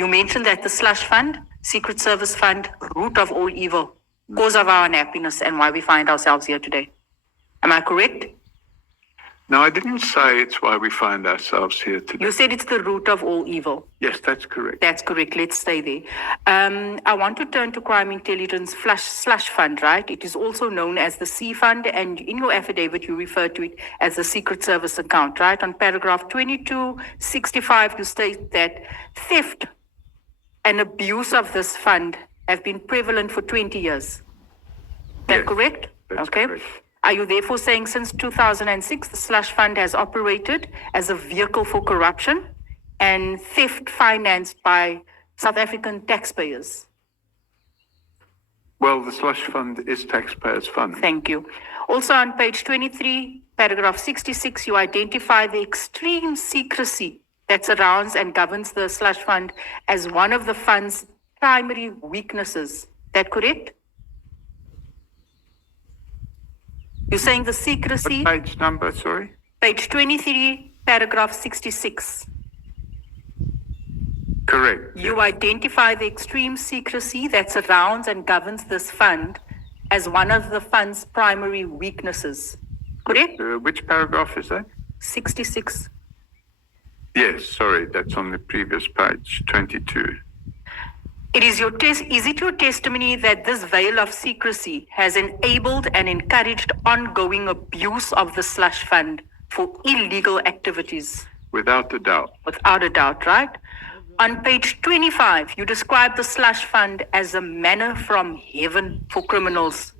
You mentioned that the slush fund, Secret Service fund, root of all evil, cause of our unhappiness and why we find ourselves here today. Am I correct? No, I didn't say it's why we find ourselves here today. You said it's the root of all evil. Yes, that's correct. That's correct. Let's stay there. I want to turn to Crime Intelligence Slush Fund, right? It is also known as the C Fund, and in your affidavit, you refer to it as the Secret Service account, right? On paragraph 2265, you state that theft and abuse of this fund have been prevalent for 20 years. Is that correct? That's okay. Correct. Are you therefore saying since 2006, the slush fund has operated as a vehicle for corruption and theft financed by South African taxpayers? Well, the slush fund is taxpayers' fund. Thank you. Also on page 23, paragraph 66, you identify the extreme secrecy that surrounds and governs the slush fund as one of the fund's primary weaknesses. Is that correct? You're saying the secrecy. What page number, sorry? Page 23, paragraph 66. Correct. You identify the extreme secrecy that surrounds and governs this fund as one of the fund's primary weaknesses. Correct? Which paragraph is that? 66. Yes, sorry, that's on the previous page, 22. Is it your testimony that this veil of secrecy has enabled and encouraged ongoing abuse of the slush fund for illegal activities? Without a doubt. Without a doubt, right? On page 25, you describe the slush fund as a manna from heaven for criminals.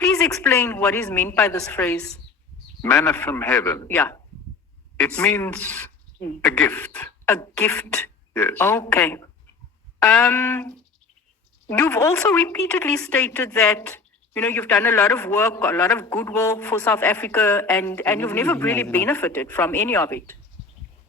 Please explain what is meant by this phrase. Manna from heaven. Yeah. It means a gift. A gift. Yes. Okay. You've also repeatedly stated that, you've done a lot of work, a lot of goodwill for South Africa, and you've never really benefited from any of it.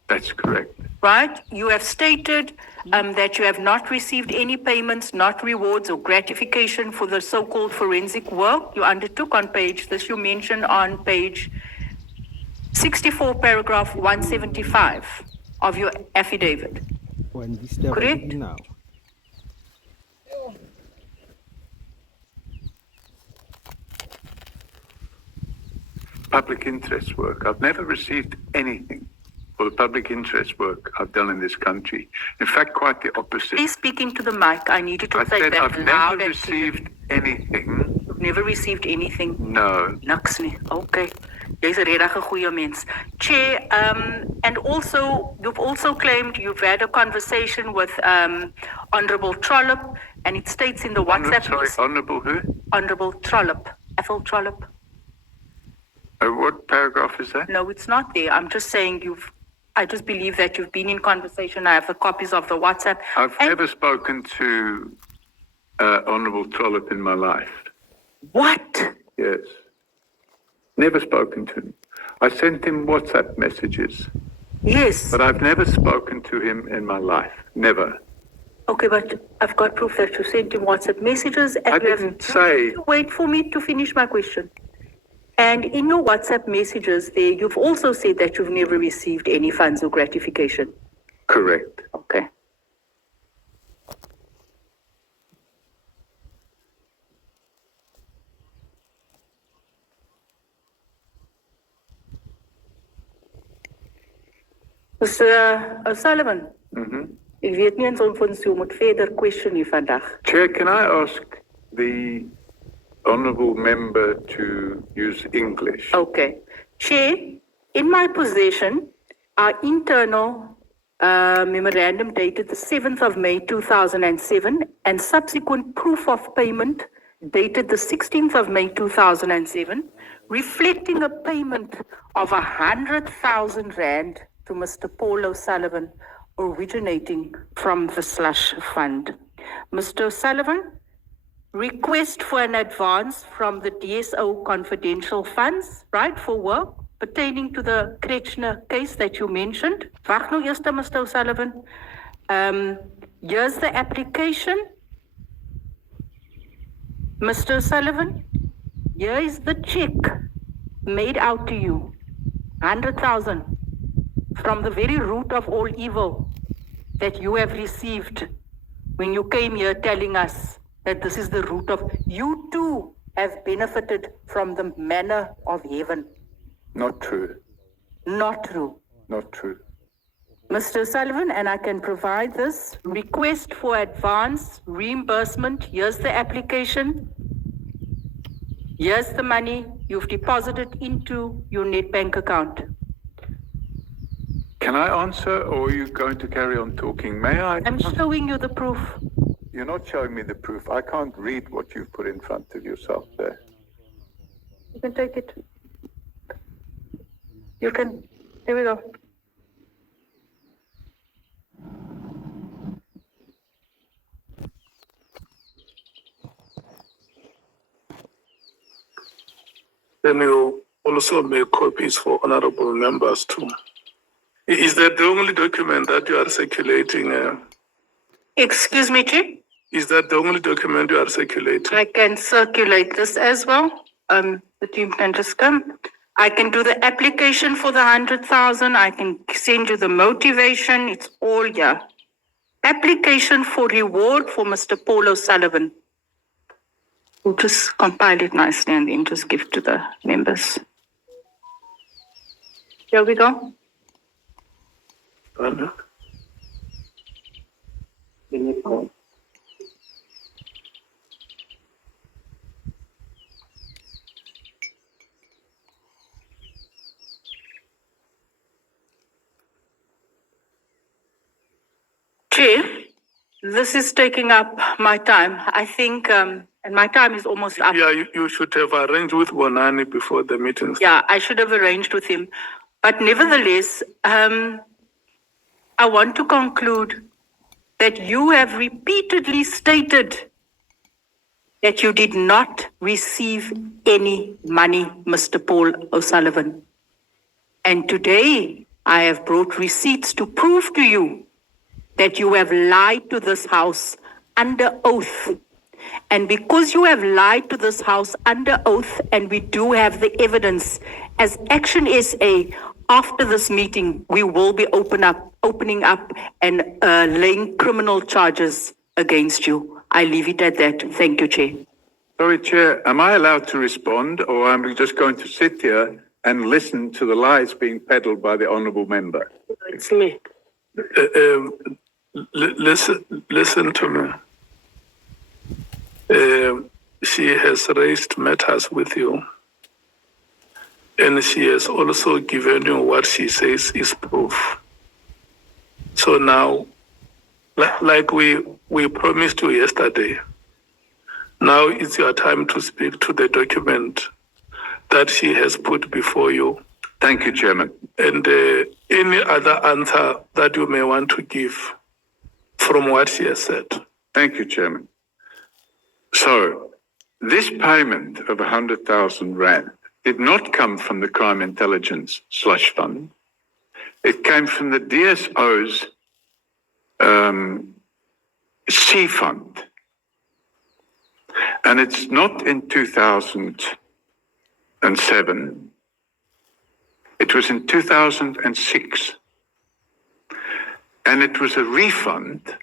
That's correct. Right? You have stated that you have not received any payments, not rewards or gratification for the so-called forensic work you undertook on you mentioned on page 64, paragraph 175 of your affidavit. Correct? Now. Public interest work. I've never received anything for the public interest work I've done in this country. In fact, quite the opposite. Please speak into the mic. I need you to say that I've loud. never received anything. You've never received anything? No. Niks nie. Okay. Jy's 'n regtig goeie mens. Chair, and also, you've also claimed you've had a conversation with Honourable Trollop, and it states in the WhatsApp... Sorry, Honourable who? Honourable Trollop. Ethel Trollop. What paragraph is that? No, it's not there. I'm just saying I just believe that you've been in conversation. I have the copies of the WhatsApp. I've never spoken to Honourable Trollop in my life. What? Yes. Never spoken to him. I sent him WhatsApp messages. Yes. But I've never spoken to him in my life. Never. Okay, but I've got proof that you sent him WhatsApp messages. And I didn't say... Wait for me to finish my question. And in your WhatsApp messages there, you've also said that you've never received any funds or gratification. Correct. Okay. Mr. Sullivan, ek weet nie eens of ons jou moet verder question hier vandag. Chair, can I ask the Honourable member to use English? Okay. Chair, in my possession, our internal memorandum dated the 7th of May 2007 and subsequent proof of payment dated the 16th of May 2007, reflecting a payment of 100,000 Rand to Mr. Paul Sullivan, originating from the slush fund. Mr. Sullivan, request for an advance from the DSO confidential funds, right, for work pertaining to the Kretschner case that you mentioned. Wag nou eers, Mr. Sullivan. Here's the application. Mr. Sullivan, here is the check made out to you. 100,000 from the very root of all evil. that you have received when you came here telling us that this is the root of, you too have benefited from the manna of heaven. Not true. Not true. Not true. Mr. Sullivan, and I can provide this request for advance reimbursement. Here's the application. Here's the money you've deposited into your net bank account. Can I answer, or are you going to carry on talking? May I? I'm showing you the proof. You're not showing me the proof. I can't read what you've put in front of yourself there. You can take it. You can. Here we go. Then you also make copies for honorable members too. Is that the only document that you are circulating? Excuse me, Chair. Is that the only document you are circulating? I can circulate this as well. The team can just come. I can do the application for the 100,000. I can send you the motivation. It's all here. Application for reward for Mr. Paul O'Sullivan. We'll just compile it nicely and then just give to the members. Here we go. Chair, this is taking up my time. I think, and my time is almost up. Yeah, you should have arranged with Bonani before the meeting. Yeah, I should have arranged with him. But nevertheless, I want to conclude that you have repeatedly stated that you did not receive any money, Mr. Paul O'Sullivan. And today, I have brought receipts to prove to you that you have lied to this house under oath. And because you have lied to this house under oath, and we do have the evidence, as ActionSA, after this meeting, we will be opening up and laying criminal charges against you. I leave it at that. Thank you, Chair. Sorry, Chair. Am I allowed to respond, or am I just going to sit here and listen to the lies being peddled by the honourable member? It's me. Listen to me. She has raised matters with you, and she has also given you what she says is proof. So now, like we promised you yesterday, now it's your time to speak to the document that she has put before you. Thank you, Chairman. And any other answer that you may want to give from what she has said. Thank you, Chairman. So, this payment of 100,000 Rand did not come from the Crime Intelligence Slush Fund. It came from the DSO's C Fund. And it's not in 2007. It was in 2006. And it was a refund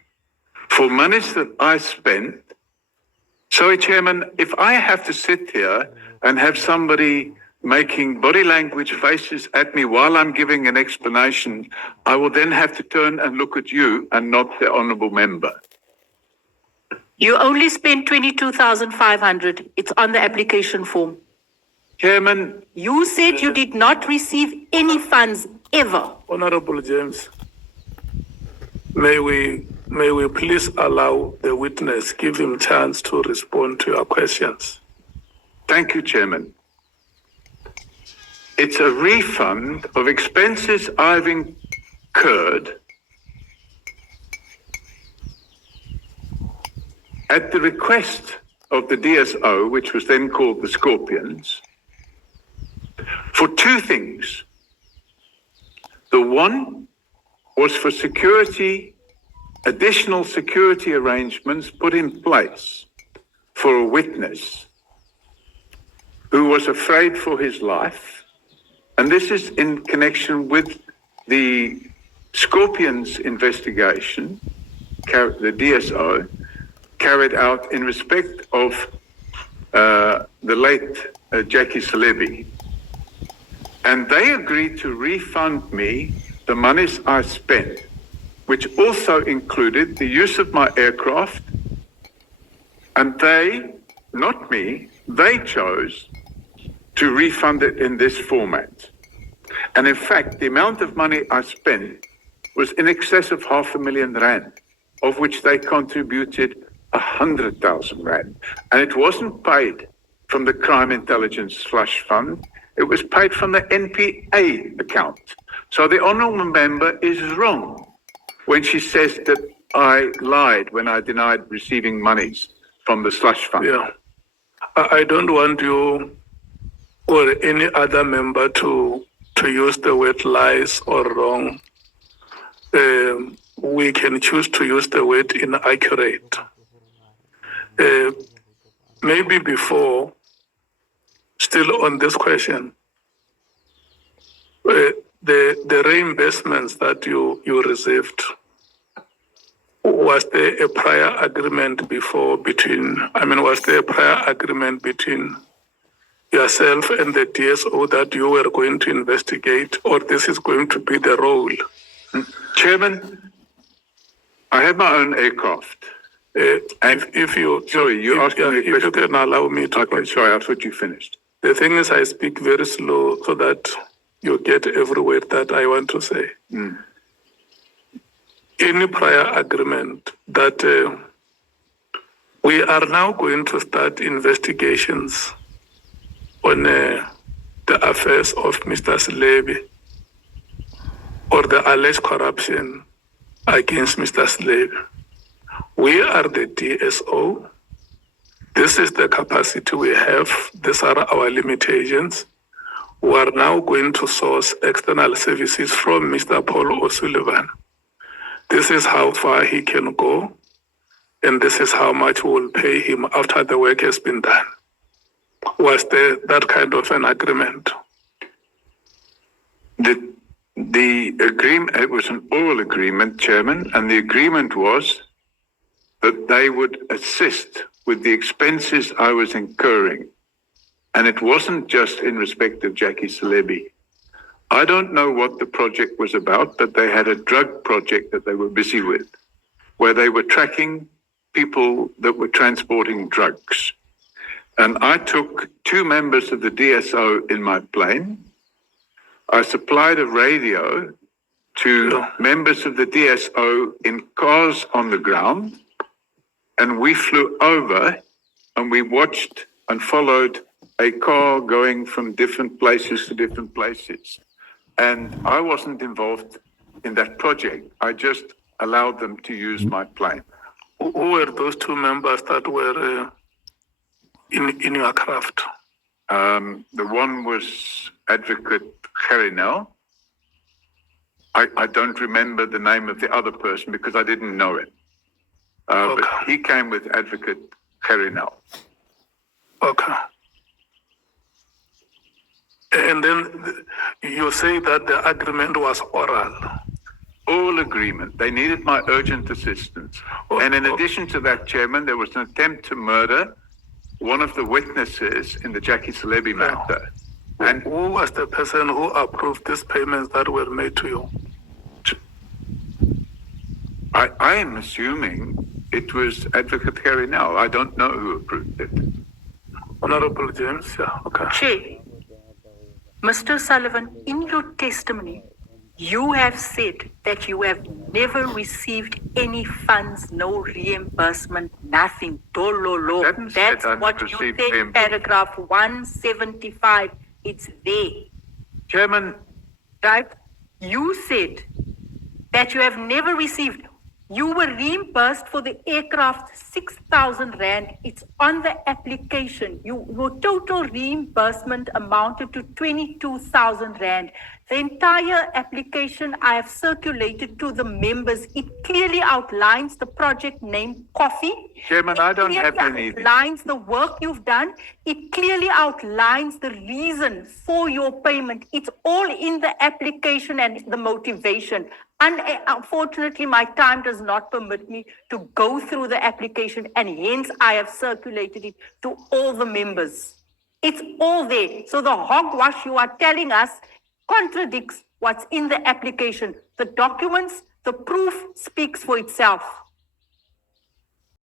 for monies that I spent. Sorry, Chairman, if I have to sit here and have somebody making body language faces at me while I'm giving an explanation, I will then have to turn and look at you and not the honourable member. You only spent 22,500. It's on the application form. Chairman. You said you did not receive any funds ever. Honourable James, may we please allow the witness, give him chance to respond to your questions. Thank you, Chairman. It's a refund of expenses I've incurred at the request of the DSO, which was then called the Scorpions, for two things. The one was for additional security arrangements put in place for a witness who was afraid for his life. And this is in connection with the Scorpion's investigation, the DSO, carried out in respect of the late Jackie Selebi. And they agreed to refund me the monies I spent, which also included the use of my aircraft. And they, not me, they chose to refund it in this format. And in fact, the amount of money I spent was in excess of R500,000, of which they contributed 100,000 rand. And it wasn't paid from the Crime Intelligence Slush Fund. It was paid from the NPA account. So the honourable member is wrong when she says that I lied when I denied receiving monies from the Slush Fund. Yeah. I don't want you or any other member to use the word lies or wrong. We can choose to use the word inaccurate. Maybe before, still on this question, the reimbursements that you received, was there a prior agreement was there a prior agreement between yourself and the DSO that you were going to investigate, or this is going to be the role? Chairman, I have my own aircraft. If you can allow me to. Okay, sorry, I thought you finished. The thing is, I speak very slow so that you get every word that I want to say. Any prior agreement that we are now going to start investigations on the affairs of Mr. Selebi or the alleged corruption against Mr. Selebi. We are the DSO. This is the capacity we have. These are our limitations. We are now going to source external services from Mr. Paul Sullivan. This is how far he can go, and this is how much we will pay him after the work has been done. Was there that kind of an agreement? The agreement, it was an oral agreement, Chairman, and the agreement was that they would assist with the expenses I was incurring. And it wasn't just in respect of Jackie Selebi. I don't know what the project was about, but they had a drug project that they were busy with, where they were tracking people that were transporting drugs. And I took 2 members of the DSO in my plane. I supplied a radio to members of the DSO in cars on the ground. And we flew over and we watched and followed a car going from different places to different places. And I wasn't involved in that project. I just allowed them to use my plane. Who were those 2 members that were in your craft? The one was Advocate Gerinel. I don't remember the name of the other person because I didn't know it. Okay. But he came with Advocate Gerinel. Okay. And then you say that the agreement was oral. Oral agreement. They needed my urgent assistance. And in addition to that, Chairman, there was an attempt to murder one of the witnesses in the Jackie Selebi matter. And who was the person who approved these payments that were made to you? I am assuming it was Advocate Gerinel. I don't know who approved it. Honourable James, yeah, okay. Chair, Mr. Sullivan, in your testimony, you have said that you have never received any funds, no reimbursement, nothing. Dololo. That's what you said in paragraph 175. It's there. Chairman. Right? You said that you have never received. You were reimbursed for the aircraft 6,000 rand. It's on the application. Your total reimbursement amounted to 22,000 rand. The entire application I have circulated to the members. It clearly outlines the project name Coffee. Chairman, I don't have any. It outlines the work you've done. It clearly outlines the reason for your payment. It's all in the application and the motivation. Unfortunately, my time does not permit me to go through the application, and hence I have circulated it to all the members. It's all there. So the hogwash you are telling us contradicts what's in the application. The documents, the proof speaks for itself.